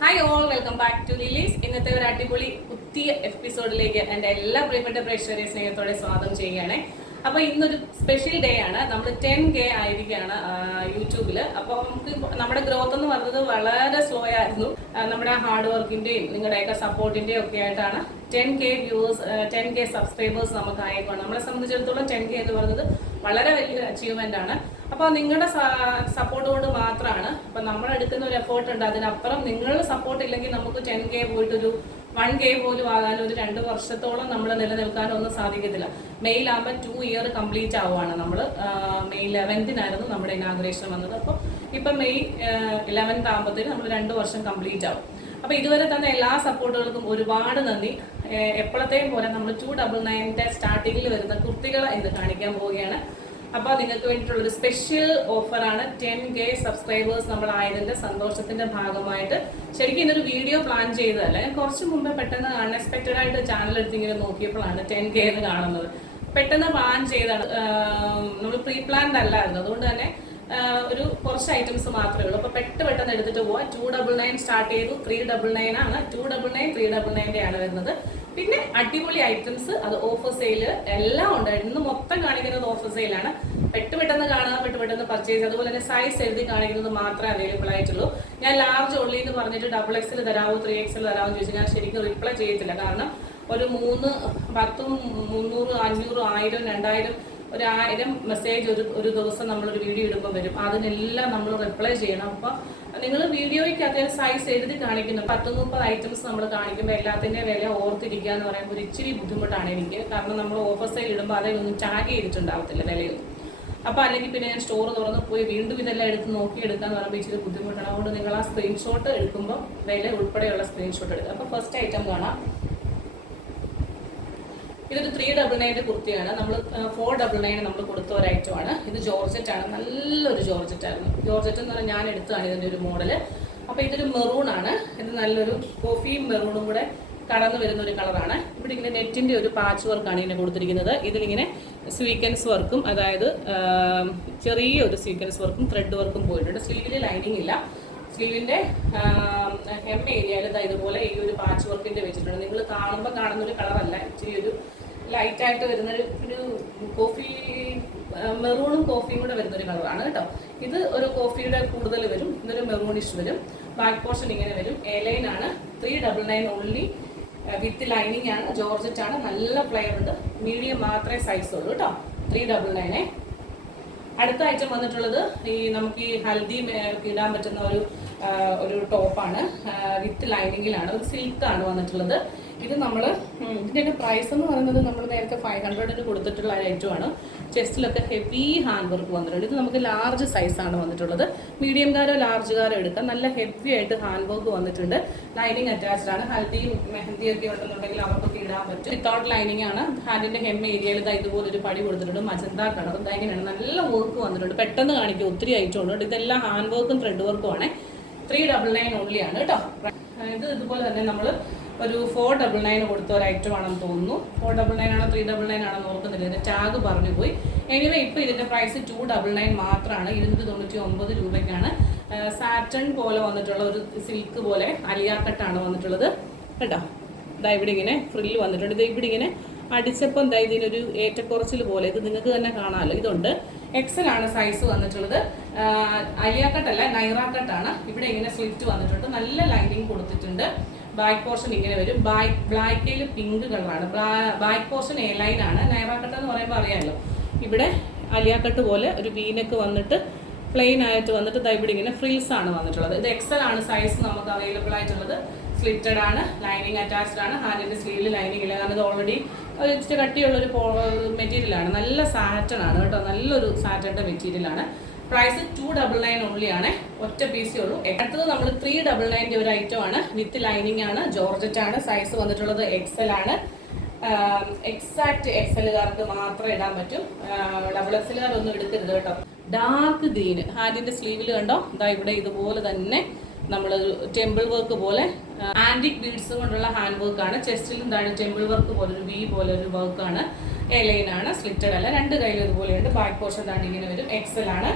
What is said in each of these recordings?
Hi all, welcome back to Lilies. ഇന്നത്തെ ഒരു അടിപൊളി പുതിയ എപ്പിസോഡിലേക്ക് എൻ്റെ എല്ലാ പ്രിയപ്പെട്ട പ്രേക്ഷകരെ സ്നേഹത്തോടെ സ്വാഗതം ചെയ്യുകയാണ്. അപ്പോൾ ഇന്നൊരു സ്പെഷ്യൽ ഡേ ആണ്. നമ്മൾ 10K ആയിരിക്കുകയാണ് യൂട്യൂബിൽ. അപ്പോൾ നമുക്ക് നമ്മുടെ ഗ്രോത്ത് എന്ന് പറഞ്ഞത് വളരെ സ്ലോ ആയിരുന്നു. നമ്മുടെ ഹാർഡ് വർക്കിൻ്റെയും നിങ്ങളുടെയൊക്കെ സപ്പോർട്ടിൻ്റെയും ഒക്കെ ആയിട്ടാണ് 10K വ്യൂവേഴ്സ് 10K സബ്സ്ക്രൈബേഴ്സ് നമുക്ക് ആയേക്കാണ്. നമ്മളെ സംബന്ധിച്ചിടത്തോളം 10K എന്ന് പറയുന്നത് വളരെ വലിയൊരു അച്ചീവ്മെൻ്റ് ആണ്. അപ്പോൾ നിങ്ങളുടെ സപ്പോർട്ട് കൊണ്ട് മാത്രമാണ്. അപ്പം നമ്മൾ എടുക്കുന്ന ഒരു എഫേർട്ട് ഉണ്ട്. അതിനപ്പുറം നിങ്ങളുടെ സപ്പോർട്ട് ഇല്ലെങ്കിൽ നമുക്ക് 10K പോയിട്ടൊരു 1K പോലും ആകാൻ ഒരു 2 വർഷത്തോളം നമ്മൾ നിലനിൽക്കാനൊന്നും സാധിക്കത്തില്ല. മെയ് ആകുമ്പോൾ 2 ഇയർ കംപ്ലീറ്റ് ആവുകയാണ്. നമ്മൾ മെയ് 11 നമ്മുടെ ഇനാഗുറേഷൻ വന്നത്. അപ്പോൾ ഇപ്പം മെയ് 11 ആകുമ്പോഴത്തേക്ക് നമ്മൾ 2 വർഷം കംപ്ലീറ്റ് ആവും. അപ്പോൾ ഇതുവരെ തന്നെ എല്ലാ സപ്പോർട്ടുകൾക്കും ഒരുപാട് നന്ദി. എപ്പോഴത്തെയും പോലെ നമ്മൾ 299 സ്റ്റാർട്ടിങ്ങിൽ വരുന്ന കുർത്തികളെ ഇന്ന് കാണിക്കാൻ പോവുകയാണ്. അപ്പോൾ നിങ്ങൾക്ക് വേണ്ടിയിട്ടുള്ളൊരു സ്പെഷ്യൽ ഓഫറാണ്. 10K സബ്സ്ക്രൈബേഴ്സ് നമ്മൾ ആയതിൻ്റെ സന്തോഷത്തിൻ്റെ ഭാഗമായിട്ട് ശരിക്കും ഇന്നൊരു വീഡിയോ പ്ലാൻ ചെയ്തതല്ല. ഞാൻ കുറച്ച് മുമ്പേ പെട്ടെന്ന് അൺഎക്സ്പെക്റ്റഡ് ആയിട്ട് ചാനൽ എടുത്ത് ഇങ്ങനെ നോക്കിയപ്പോഴാണ് 10K എന്ന് കാണുന്നത്. പെട്ടെന്ന് പ്ലാൻ ചെയ്താണ്, നമ്മൾ പ്രീ പ്ലാൻഡ് അല്ലായിരുന്നു. അതുകൊണ്ട് തന്നെ ഒരു കുറച്ച് ഐറ്റംസ് മാത്രമേ ഉള്ളൂ. അപ്പോൾ പെട്ടെന്ന് എടുത്തിട്ട് പോവാം. 299 സ്റ്റാർട്ട് ചെയ്തു, 399 ആണ്, 299 399 ആണ് വരുന്നത്. പിന്നെ അടിപൊളി ഐറ്റംസ്, അത് ഓഫർ സെയിൽ എല്ലാം ഉണ്ട്. ഇന്ന് മൊത്തം കാണിക്കുന്നത് ഓഫർ സെയിലാണ്. പെട്ടെന്ന് കാണുക, പെട്ടെന്ന് പർച്ചേസ്. അതുപോലെ തന്നെ സൈസ് എഴുതി കാണിക്കുന്നത് മാത്രമേ അവൈലബിൾ ആയിട്ടുള്ളൂ. ഞാൻ ലാർജ് ഓൺലി എന്ന് പറഞ്ഞിട്ട് XXL തരാമോ 3XL തരാമോ ചോദിച്ചാൽ ഞാൻ ശരിക്കും റിപ്ലൈ ചെയ്യത്തില്ല. കാരണം ഒരു 3, 10, 300, 500, 1000, 2000 ഒരു 1000 മെസ്സേജ് ഒരു ദിവസം നമ്മളൊരു വീഡിയോ ഇടുമ്പോൾ വരും. അതിനെല്ലാം നമ്മൾ റിപ്ലൈ ചെയ്യണം. അപ്പോൾ നിങ്ങൾ വീഡിയോയ്ക്ക് അത്യാവശ്യം സൈസ് എഴുതി കാണിക്കുന്നു. 10-30 ഐറ്റംസ് നമ്മൾ കാണിക്കുമ്പോൾ എല്ലാത്തിൻ്റെ വില ഓർത്തിരിക്കുക എന്ന് പറയുമ്പോൾ ഒരു ഇച്ചിരി ബുദ്ധിമുട്ടാണ് എനിക്ക്. കാരണം നമ്മൾ ഓഫർ സെയിൽ ഇടുമ്പോൾ അതൊന്നും ടാഗ് ചെയ്തിട്ടുണ്ടാവത്തില്ല വിലയിൽ. അപ്പോൾ അല്ലെങ്കിൽ പിന്നെ ഞാൻ സ്റ്റോർ തുറന്ന് പോയി വീണ്ടും ഇതെല്ലാം എടുത്ത് നോക്കിയെടുക്കാന്ന് പറയുമ്പോൾ ഇച്ചിരി ബുദ്ധിമുട്ടാണ്. അതുകൊണ്ട് നിങ്ങൾ ആ സ്ക്രീൻഷോട്ട് എടുക്കുമ്പോൾ വില ഉൾപ്പെടെയുള്ള സ്ക്രീൻഷോട്ട് എടുക്കുക. അപ്പോൾ ഫസ്റ്റ് ഐറ്റം കാണാം. ഇതൊരു 399 കുർത്തിയാണ്. നമ്മൾ 499 നമ്മൾ കൊടുത്ത ഒരു ഐറ്റമാണ്. ഇത് ജോർജറ്റ് ആണ്, നല്ലൊരു ജോർജറ്റ് ആയിരുന്നു. ജോർജറ്റ് എന്ന് പറഞ്ഞാൽ ഞാൻ എടുത്തതാണ് ഇതിൻ്റെ ഒരു മോഡല്. അപ്പോൾ ഇതൊരു മെറൂൺ ആണ്. ഇത് നല്ലൊരു കോഫിയും മെറൂണും കൂടെ കടന്നു വരുന്ന ഒരു കളറാണ്. ഇവിടെ ഇങ്ങനെ നെറ്റിൻ്റെ ഒരു പാച്ച് വർക്കാണ് ഇതിനെ കൊടുത്തിരിക്കുന്നത്. ഇതിലിങ്ങനെ സ്വീക്വൻസ് വർക്കും, അതായത് ചെറിയൊരു സ്വീക്വൻസ് വർക്കും ത്രെഡ് വർക്കും പോയിട്ടുണ്ട്. സ്ലീവിൽ ലൈനിങ് ഇല്ല. സ്ലീവിൻ്റെ ഹെം ഏരിയയിൽ ഇതുപോലെ ഈ ഒരു പാച്ച് വർക്കിൻ്റെ വെച്ചിട്ടുണ്ട്. നിങ്ങൾ കാണുമ്പോൾ കാണുന്നൊരു കളറല്ല, ഇച്ചിരി ഒരു ലൈറ്റായിട്ട് വരുന്നൊരു കോഫി, മെറൂണും കോഫിയും കൂടെ വരുന്നൊരു കളറാണ് കേട്ടോ. ഇത് ഒരു കോഫിയുടെ കൂടുതൽ വരും, ഇതൊരു മെറൂണിഷ് വരും. ബാക്ക് പോർഷൻ ഇങ്ങനെ വരും. എ ലൈൻ ആണ്. 399 ഓൺലി വിത്ത് ലൈനിങ് ആണ്. ജോർജറ്റ് ആണ്, നല്ല ഫ്ലെയർ ഉണ്ട്. മീഡിയം മാത്രമേ സൈസ് ഉള്ളൂ കേട്ടോ. 399. അടുത്ത ഐറ്റം വന്നിട്ടുള്ളത് നമുക്ക് ഈ ഹൽദി ഇടാൻ പറ്റുന്ന ഒരു ടോപ്പാണ്. വിത്ത് ലൈനിങ്ങിലാണ്, ഒരു സിൽക്കാണ് വന്നിട്ടുള്ളത്. ഇത് നമ്മൾ ഇതിൻ്റെ പ്രൈസ് എന്ന് പറയുന്നത് നമ്മൾ നേരത്തെ 500 കൊടുത്തിട്ടുള്ള ഐറ്റമാണ്. ചെസ്റ്റിലൊക്കെ ഹെവി ഹാൻഡ് വർക്ക് വന്നിട്ടുണ്ട്. ഇത് നമുക്ക് ലാർജ് സൈസാണ് വന്നിട്ടുള്ളത്. മീഡിയംകാരോ ലാർജുകാരോ എടുക്കാം. നല്ല ഹെവി ആയിട്ട് ഹാൻഡ് വർക്ക് വന്നിട്ടുണ്ട്. ലൈനിങ് അറ്റാച്ച്ഡ് ആണ്. ഹൽദിയും മെഹന്തിയൊക്കെ ഉണ്ടെന്നുണ്ടെങ്കിൽ അവർക്കൊക്കെ ഇടാൻ പറ്റും. വിത്തൗട്ട് ലൈനിങ് ആണ്. ഹാൻഡിൻ്റെ ഹെം ഏരിയയിൽ ഇതുപോലെ ഒരു പടി കൊടുത്തിട്ടുണ്ട്. മജന്ത കളർ ഇങ്ങനെയാണ്. നല്ല വർക്ക് വന്നിട്ടുണ്ട്. പെട്ടെന്ന് കാണിക്കും, ഒത്തിരി ഐറ്റം ഉണ്ട്. ഇതെല്ലാം ഹാൻഡ് വർക്കും ത്രെഡ് വർക്കും ആണ്. 399 ഓൺലി ആണ് കേട്ടോ. ഇത് ഇതുപോലെ തന്നെ നമ്മൾ ഒരു 499 കൊടുത്ത ഒരു ഐറ്റം ആണെന്ന് തോന്നുന്നു. 499 ആണോ 399 ആണോ ഓർക്കുന്നില്ല. ഇതിൻ്റെ ടാഗ് പറഞ്ഞു പോയി. എനിവേ ഇപ്പോൾ ഇതിൻ്റെ പ്രൈസ് 299 മാത്രമാണ്. 299 രൂപയ്ക്കാണ്. സാറ്റൺ പോലെ വന്നിട്ടുള്ള ഒരു സിൽക്ക് പോലെ അലിയാക്കട്ടാണ് വന്നിട്ടുള്ളത് കേട്ടോ. ഇതാ ഇവിടെ ഇങ്ങനെ ഫ്രില്ല് വന്നിട്ടുണ്ട്. ഇത് ഇവിടെ ഇങ്ങനെ അടിച്ചപ്പം എന്താ ഇതിനൊരു ഏറ്റക്കുറച്ചിൽ പോലെ, ഇത് നിങ്ങൾക്ക് തന്നെ കാണാമല്ലോ. ഇതുണ്ട്. XL ആണ് സൈസ് വന്നിട്ടുള്ളത്. അലിയാക്കട്ടല്ല, നൈറാക്കട്ടാണ്. ഇവിടെ ഇങ്ങനെ സ്ലിറ്റ് വന്നിട്ടുണ്ട്. നല്ല ലൈനിങ് കൊടുത്തിട്ടുണ്ട്. ബാക്ക് പോർഷൻ ഇങ്ങനെ വരും. ബ്ലാക്കിൽ പിങ്ക് കളറാണ്. ബാക്ക് പോർഷൻ എ ലൈൻ ആണ്. നൈറാക്കട്ട എന്ന് പറയുമ്പോൾ അറിയാമല്ലോ. ഇവിടെ അലിയാക്കട്ട് പോലെ ഒരു വീനക്ക് വന്നിട്ട് പ്ലെയിൻ ആയിട്ട് വന്നിട്ട് ഇവിടെ ഇങ്ങനെ ഫ്രിൽസ് ആണ് വന്നിട്ടുള്ളത്. ഇത് XL ആണ് സൈസ് നമുക്ക് അവൈലബിൾ ആയിട്ടുള്ളത്. സ്ലിറ്റഡ് ആണ്, ലൈനിങ് അറ്റാച്ച്ഡ് ആണ്. ഹാൻഡിൻ്റെ സ്ലീവിൽ ലൈനിങ് ഇല്ല, കാരണം ഇത് ഓൾറെഡി ഇച്ചിരി കട്ടിയുള്ളൊരു മെറ്റീരിയലാണ്. നല്ല സാറ്റൺ ആണ് കേട്ടോ, നല്ലൊരു സാറ്റൻ്റെ മെറ്റീരിയലാണ്. പ്രൈസ് 299 ഓൺലി ആണ്. ഒറ്റ പീസേ ഉള്ളൂ. അടുത്തത് നമ്മൾ 399 ഒരു ഐറ്റം ആണ്. വിത്ത് ലൈനിങ് ആണ്, ജോർജറ്റ് ആണ്. സൈസ് വന്നിട്ടുള്ളത് XL ആണ്. എക്സാക്ട് XLകാർക്ക് മാത്രമേ ഇടാൻ പറ്റും. XXLകാർ ഒന്നും എടുക്കരുത് കേട്ടോ. ഡാർക്ക് ഗ്രീൻ ഹാൻഡിൻ്റെ സ്ലീവിൽ കണ്ടോ. ഇവിടെ ഇതുപോലെ തന്നെ നമ്മളൊരു ടെമ്പിൾ വർക്ക് പോലെ ആൻറ്റിക് ബീഡ്സ് കൊണ്ടുള്ള ഹാൻഡ് വർക്കാണ്. ചെസ്റ്റിൽ എന്താണ് ടെമ്പിൾ വർക്ക് പോലെ ഒരു വി പോലെ ഒരു വർക്കാണ്. എ ലൈൻ ആണ്, സ്ലിറ്റഡ് അല്ല. 2 കയ്യിലും ഇതുപോലെയുണ്ട്. ബാക്ക് പോർഷൻ താണ്ടി ഇങ്ങനെ വരും. XL ആണ്.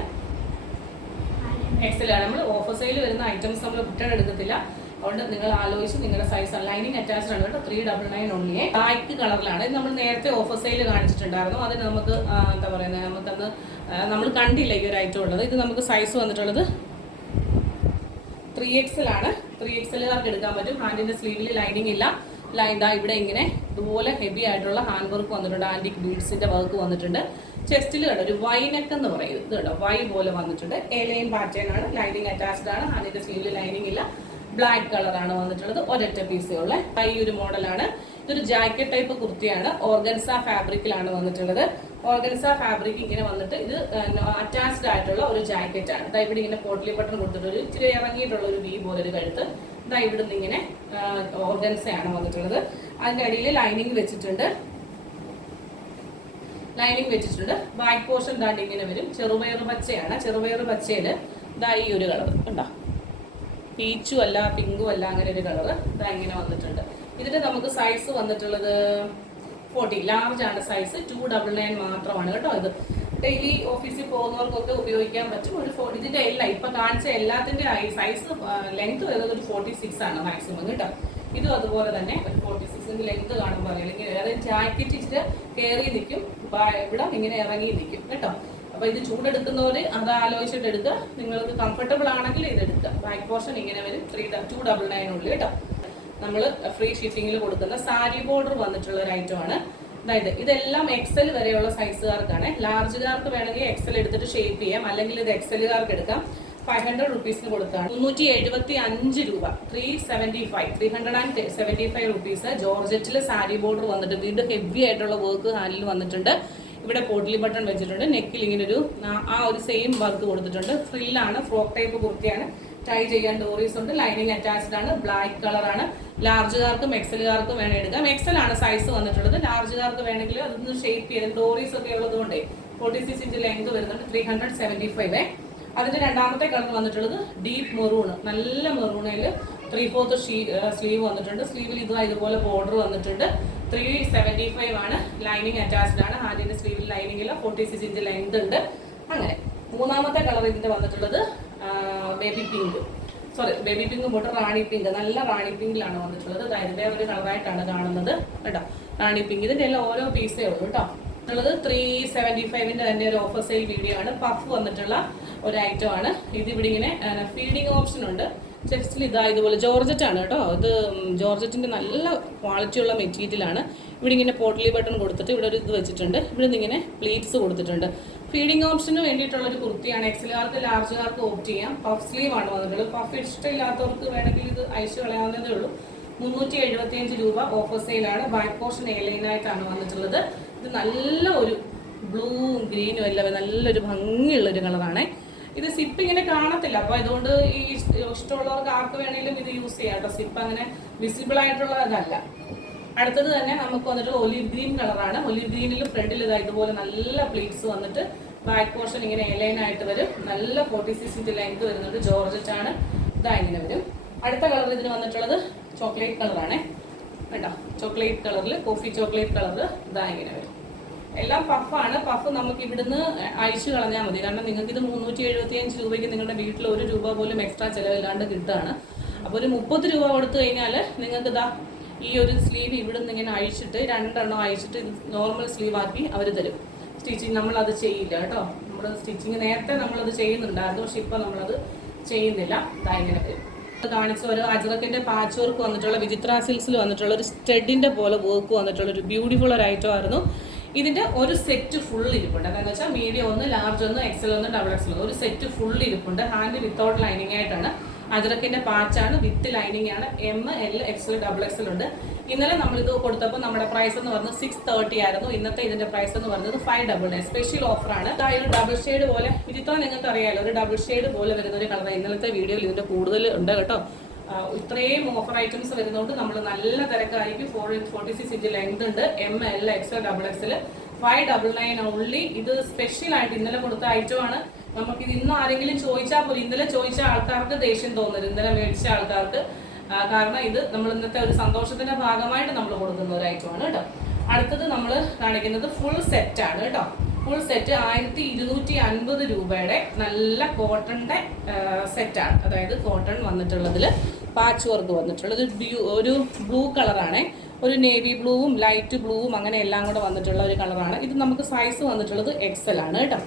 നമ്മൾ ഓഫർ സെയിൽ വരുന്ന ഐറ്റംസ് നമ്മൾ റിട്ടേൺ എടുക്കത്തില്ല. അതുകൊണ്ട് നിങ്ങൾ ആലോചിച്ച് നിങ്ങളുടെ സൈസ് ലൈനിങ് അറ്റാച്ച്ഡ് ആണ് കേട്ടോ. 399 ഓൺലി. ബ്ലാക്ക് കളറിലാണ്. ഇത് നമ്മൾ നേരത്തെ ഓഫർ സെയിൽ കാണിച്ചിട്ടുണ്ടായിരുന്നു. അതിന് നമുക്ക് എന്താ പറയുന്നത്, നമുക്കന്ന് നമ്മൾ കണ്ടില്ല ഈ ഒരു ഐറ്റം ഉള്ളത്. ഇത് നമുക്ക് സൈസ് വന്നിട്ടുള്ളത് 3XL ആണ്. 3XLകാർക്ക് എടുക്കാൻ പറ്റും. ഹാൻഡിന്റെ സ്ലീവിൽ ലൈനിങ് ഇല്ല. ഇതാ ഇവിടെ ഇങ്ങനെ ഇതുപോലെ ഹെവി ആയിട്ടുള്ള ഹാൻഡ് വർക്ക് വന്നിട്ടുണ്ട്. ആന്റിക് ബീഡ്സിന്റെ വർക്ക് വന്നിട്ടുണ്ട്. ചെസ്റ്റിൽ കേട്ടോ ഒരു വൈ നെക്ക് എന്ന് പറയും. ഇത് കേട്ടോ വൈ പോലെ വന്നിട്ടുണ്ട്. എലൈൻ പാറ്റേൺ ആണ്. ലൈനിങ് അറ്റാച്ച്ഡ് ആണ്. ഹാൻഡിന്റെ സ്ലീവിൽ ലൈനിങ് ഇല്ല. ബ്ലാക്ക് കളറാണ് വന്നിട്ടുള്ളത്. ഒരൊറ്റ പീസേ ഉള്ള ഈ ഒരു മോഡലാണ്. ഇതൊരു ജാക്കറ്റ് ടൈപ്പ് കുർത്തിയാണ്. ഓർഗൻസ ഫാബ്രിക്കിലാണ് വന്നിട്ടുള്ളത്. ഓർഗൻസ ഫാബ്രിക് ഇങ്ങനെ വന്നിട്ട് ഇത് അറ്റാച്ച്ഡ് ആയിട്ടുള്ള ഒരു ജാക്കറ്റ് ആണ്. ഇവിടെ ഇങ്ങനെ പോട്ട്ലി ബട്ടൺ കൊടുത്തിട്ട് ഒരു ഇച്ചിരി ഇറങ്ങിയിട്ടുള്ള ഒരു വി പോലെ ഒരു കഴുത്ത്. ഇവിടുന്ന് ഇങ്ങനെ ഓർഗൻസയാണ് വന്നിട്ടുള്ളത്. അതിന്റെ അടിയിൽ ലൈനിങ് വെച്ചിട്ടുണ്ട്. ബാക്ക് പോർഷൻ ദാണ്ട് ഇങ്ങനെ വരും. ചെറുപയർ പച്ചയാണ്. ചെറുപയർ പച്ചയില് ഈ ഒരു കളർ കണ്ടോ, പീച്ചും അല്ല പിങ്കും അല്ല, അങ്ങനെ ഒരു കളർ ഇങ്ങനെ വന്നിട്ടുണ്ട്. ഇതിന്റെ നമുക്ക് സൈസ് വന്നിട്ടുള്ളത് 40 ലാർജ് ആണ് സൈസ്. 299 മാത്രമാണ് കേട്ടോ. ഇത് ഡെയിലി ഓഫീസിൽ പോകുന്നവർക്കൊക്കെ ഉപയോഗിക്കാൻ പറ്റും. ഒരു ഇതിന്റെ എല്ലാം ഇപ്പൊ കാണിച്ച എല്ലാത്തിന്റെ സൈസ് ലെങ്ത് വരുന്നത് ഒരു 46 ആണ് മാക്സിമം കേട്ടോ. ഇതും അതുപോലെ തന്നെ ഒരു 46 ലെങ്ത് കാണുമ്പോൾ അറിയാം. ഇങ്ങനെ അതായത് ജാക്കറ്റ് ഇച്ചിരി കയറി നിൽക്കും, ഇവിടെ ഇങ്ങനെ ഇറങ്ങി നിൽക്കും കേട്ടോ. അപ്പൊ ഇത് ചൂടെടുക്കുന്നവര് അത് ആലോചിച്ചിട്ട് എടുക്കുക. നിങ്ങൾക്ക് കംഫർട്ടബിൾ ആണെങ്കിൽ ഇത് എടുക്കുക. ബാക്ക് പോർഷൻ ഇങ്ങനെ വരും. 299 ഉള്ളു കേട്ടോ. നമ്മൾ ഫ്രീ ഷിപ്പിങ്ങിൽ കൊടുക്കുന്ന സാരി ബോർഡർ വന്നിട്ടുള്ള ഒരു ഐറ്റം ആണ്. അതായത് ഇതെല്ലാം എക്സൽ വരെയുള്ള സൈസുകാർക്കാണ്. ലാർജുകാർക്ക് വേണമെങ്കിൽ എക്സൽ എടുത്തിട്ട് ഷേപ്പ് ചെയ്യാം, അല്ലെങ്കിൽ ഇത് എക്സലുകാർക്ക് എടുക്കാം. 500 റുപ്പീസിന് കൊടുത്താണ്. 375 രൂപ. 375 റുപ്പീസ്. ജോർജറ്റിൽ സാരി ബോർഡർ വന്നിട്ട് വീണ്ടും ഹെവി ആയിട്ടുള്ള വർക്ക് ഹാൻഡിൽ വന്നിട്ടുണ്ട്. ഇവിടെ പോട്ട്ലി ബട്ടൺ വെച്ചിട്ടുണ്ട്. നെക്കിൽ ഇങ്ങനെ ഒരു സെയിം വർക്ക് കൊടുത്തിട്ടുണ്ട്. ഫ്രില്ലാണ്. ഫ്രോക്ക് ടൈപ്പ് കുർത്തിയാണ്. ടൈ ചെയ്യാൻ ഡോറീസ് ഉണ്ട്. ലൈനിങ് അറ്റാച്ച്ഡ് ആണ്. ബ്ലാക്ക് കളറാണ്. ലാർജുകാർക്കും എക്സലുകാർക്കും വേണം എടുക്കാം. എക്സൽ ആണ് സൈസ് വന്നിട്ടുള്ളത്. ലാർജുകാർക്ക് വേണമെങ്കിൽ അതൊന്ന് ഷേപ്പ് ചെയ്ത് ഡോറീസ് ഒക്കെ ഉള്ളതുകൊണ്ട് 46 ഇഞ്ച് ലെങ്ത് വരുന്നുണ്ട്. 375. അതിന്റെ രണ്ടാമത്തെ കളർ വന്നിട്ടുള്ളത് ഡീപ്പ് മെറൂണ്. നല്ല മെറൂണിൽ 3/4 സ്ലീവ് വന്നിട്ടുണ്ട്. സ്ലീവിൽ ഇതുപോലെ ബോർഡർ വന്നിട്ടുണ്ട്. 375 ആണ്. ലൈനിങ് അറ്റാച്ച്ഡ് ആണ്. ഹാൻഡിന്റെ സ്ലീവിൽ ലൈനിങ് ഇല്ല. 46 ഇഞ്ച് ലെങ്ത് ഉണ്ട്. അങ്ങനെ മൂന്നാമത്തെ കളർ ഇതിന്റെ വന്നിട്ടുള്ളത് ബേബി പിങ്ക് പോട്ട് റാണി പിങ്ക്. നല്ല റാണി പിങ്കിലാണ് വന്നിട്ടുള്ളത്. അതിന്റെ ഒരു കളറായിട്ടാണ് കാണുന്നത് കേട്ടോ. റാണി പിങ്ക്. ഇതിന്റെ എല്ലാം ഓരോ പീസേ ഉള്ളൂ കേട്ടോ. ഉള്ളത് 375 തന്നെ ഒരു ഓഫർ സെയിൽ വീഡിയോ ആണ്. പഫ് വന്നിട്ടുള്ള ഒരു ഐറ്റം ആണ്. ഇതിവിടെ ഇങ്ങനെ ഫീഡിങ് ഓപ്ഷൻ ഉണ്ട്. ചെസ്റ്റിൽ ഇതുപോലെ ജോർജറ്റ് ആണ് കേട്ടോ. ഇത് ജോർജറ്റിന്റെ നല്ല ക്വാളിറ്റിയുള്ള മെറ്റീരിയലാണ്. ഇവിടെ ഇങ്ങനെ പോട്ട്ലി ബട്ടൺ കൊടുത്തിട്ട് ഇവിടെ ഒരു ഇത് വെച്ചിട്ടുണ്ട്. ഇവിടെ നിന്ന് ഇങ്ങനെ പ്ലീറ്റ്സ് കൊടുത്തിട്ടുണ്ട്. ഫീഡിങ് ഓപ്ഷന് വേണ്ടിയിട്ടുള്ള ഒരു കുർത്തിയാണ്. എക്സലുകാർക്ക് ലാർജുകാർക്ക് ഓപ്റ്റ് ചെയ്യാം. പഫ് സ്ലീവ് ആണ് വന്നിട്ടുള്ളത്. പഫ് ഇഷ്ടമില്ലാത്തവർക്ക് വേണമെങ്കിൽ ഇത് അയച്ചു കളയാവുന്നതേ ഉള്ളൂ. 375 രൂപ ഓഫർ സെയിലാണ്. ബാക്ക് പോർഷൻ എയർലൈനായിട്ടാണ് വന്നിട്ടുള്ളത്. ഇത് നല്ല ഒരു ബ്ലൂവും ഗ്രീനും എല്ലാം നല്ലൊരു ഭംഗിയുള്ള ഒരു കളറാണ്. ഇത് സിപ്പ് ഇങ്ങനെ കാണത്തില്ല. അപ്പൊ അതുകൊണ്ട് ഈ ഇഷ്ടമുള്ളവർക്ക് ആർക്ക് വേണമെങ്കിലും ഇത് യൂസ് ചെയ്യാം കേട്ടോ. സിപ്പ് അങ്ങനെ വിസിബിൾ ആയിട്ടുള്ള ഇതല്ല. അടുത്തത് തന്നെ നമുക്ക് വന്നിട്ട് ഒലിവ് ഗ്രീൻ കളറാണ്. ഒലിവ് ഗ്രീനിൽ ഫ്രണ്ടിൽ ഇതുപോലെ നല്ല പ്ലീറ്റ്സ് വന്നിട്ട് ബാക്ക് പോർഷൻ ഇങ്ങനെ എയർലൈൻ ആയിട്ട് വരും. നല്ല 46 ഇഞ്ച് ലെങ്ത് വരുന്നുണ്ട്. ജോർജറ്റ് ആണ്. ഇങ്ങനെ വരും. അടുത്ത കളർ ഇതിന് വന്നിട്ടുള്ളത് ചോക്ലേറ്റ് കളറാണ് കേട്ടോ. ചോക്ലേറ്റ് കളറിൽ കോഫി ചോക്ലേറ്റ് കളർ ഇങ്ങനെ വരും. എല്ലാം പഫാണ്. പഫ് നമുക്ക് ഇവിടുന്ന് അഴിച്ചു കളഞ്ഞാൽ മതി. കാരണം നിങ്ങൾക്ക് ഇത് 375 രൂപയ്ക്ക് നിങ്ങളുടെ വീട്ടിൽ 1 രൂപ പോലും എക്സ്ട്രാ ചിലവില്ലാണ്ട് കിട്ടുകയാണ്. അപ്പോൾ ഒരു 30 രൂപ കൊടുത്തു കഴിഞ്ഞാൽ നിങ്ങൾക്ക് ഈ ഒരു സ്ലീവ് ഇവിടുന്ന് ഇങ്ങനെ അഴിച്ചിട്ട് 2 എണ്ണം അഴിച്ചിട്ട് ഇത് നോർമൽ സ്ലീവ് ആക്കി അവർ തരും. സ്റ്റിച്ചിങ് നമ്മളത് ചെയ്യില്ല കേട്ടോ. നമ്മൾ സ്റ്റിച്ചിങ് നേരത്തെ നമ്മളത് ചെയ്യുന്നുണ്ടായിരുന്നു. പക്ഷെ ഇപ്പം നമ്മളത് ചെയ്യുന്നില്ല. ഇങ്ങനെ വരും. കാണിച്ച ഒരു അജ്രക്കിന്റെ പാച്ച് വർക്ക് വന്നിട്ടുള്ള വിചിത്ര സിൽസിൽ വന്നിട്ടുള്ള ഒരു സ്റ്റഡിന്റെ പോലെ വർക്ക് വന്നിട്ടുള്ള ഒരു ബ്യൂട്ടിഫുൾ ഒരു ഐറ്റം ആയിരുന്നു. ഇതിന്റെ ഒരു സെറ്റ് ഫുൾ ഇരിപ്പുണ്ട്. എന്താണെന്ന് വെച്ചാൽ medium 1, large 1, XL 1, double XL 1. ഒരു സെറ്റ് ഫുൾ ഇരിപ്പുണ്ട്. ഹാൻഡ് വിത്തൗട്ട് ലൈനിങ് ആയിട്ടാണ്. അജ്രക്കിന്റെ പാച്ചാണ്. വിത്ത് ലൈനിങ് ആണ്. M, L, XL, double XL ഉണ്ട്. ഇന്നലെ നമ്മളിത് കൊടുത്തപ്പോൾ നമ്മുടെ പ്രൈസ് എന്ന് പറഞ്ഞത് 630 ആയിരുന്നു. ഇന്നത്തെ ഇതിന്റെ പ്രൈസ് എന്ന് പറഞ്ഞത് 599. സ്പെഷ്യൽ ഓഫറാണ്. ഒരു ഡബിൾ ഷെയ്ഡ് പോലെ ഇതിത്ര നിങ്ങൾക്ക് അറിയാലോ. ഒരു ഡബിൾ ഷെയ്ഡ് പോലെ വരുന്ന ഒരു കളർ. ഇന്നലത്തെ വീഡിയോയിൽ ഇതിന്റെ കൂടുതൽ ഉണ്ട് കേട്ടോ. ഇത്രയും ഓഫർ ഐറ്റംസ് വരുന്നതുകൊണ്ട് നമ്മൾ നല്ല തിരക്കായിരിക്കും. 46 ഇഞ്ച് ലെങ്ത് ഉണ്ട്. M, L, XL, double Excel 599 only. ഇത് സ്പെഷ്യൽ ആയിട്ട് ഇന്നലെ കൊടുത്ത ഐറ്റം ആണ്. നമുക്കിത് ഇന്ന് ആരെങ്കിലും ചോദിച്ചാൽ പോലും ഇന്നലെ ചോദിച്ച ആൾക്കാർക്ക് ദേഷ്യം തോന്നരുത്. ഇന്നലെ മേടിച്ച ആൾക്കാർക്ക്. കാരണം ഇത് നമ്മൾ ഇന്നത്തെ ഒരു സന്തോഷത്തിന്റെ ഭാഗമായിട്ട് നമ്മൾ കൊടുക്കുന്ന ഒരു ഐറ്റം ആണ് കേട്ടോ. അടുത്തത് നമ്മൾ കാണിക്കുന്നത് ഫുൾ സെറ്റ് ആണ് കേട്ടോ. ഫുൾ സെറ്റ് 1250 രൂപയുടെ നല്ല കോട്ടന്റെ സെറ്റാണ്. അതായത് കോട്ടൺ വന്നിട്ടുള്ളതിൽ പാച്ച് വർക്ക് വന്നിട്ടുള്ളത് ഒരു ബ്ലൂ കളറാണ്. ഒരു നേവി ബ്ലൂവും ലൈറ്റ് ബ്ലൂവും അങ്ങനെ എല്ലാം കൂടെ വന്നിട്ടുള്ള ഒരു കളറാണ്. ഇത് നമുക്ക് സൈസ് വന്നിട്ടുള്ളത് എക്സൽ ആണ് കേട്ടോ.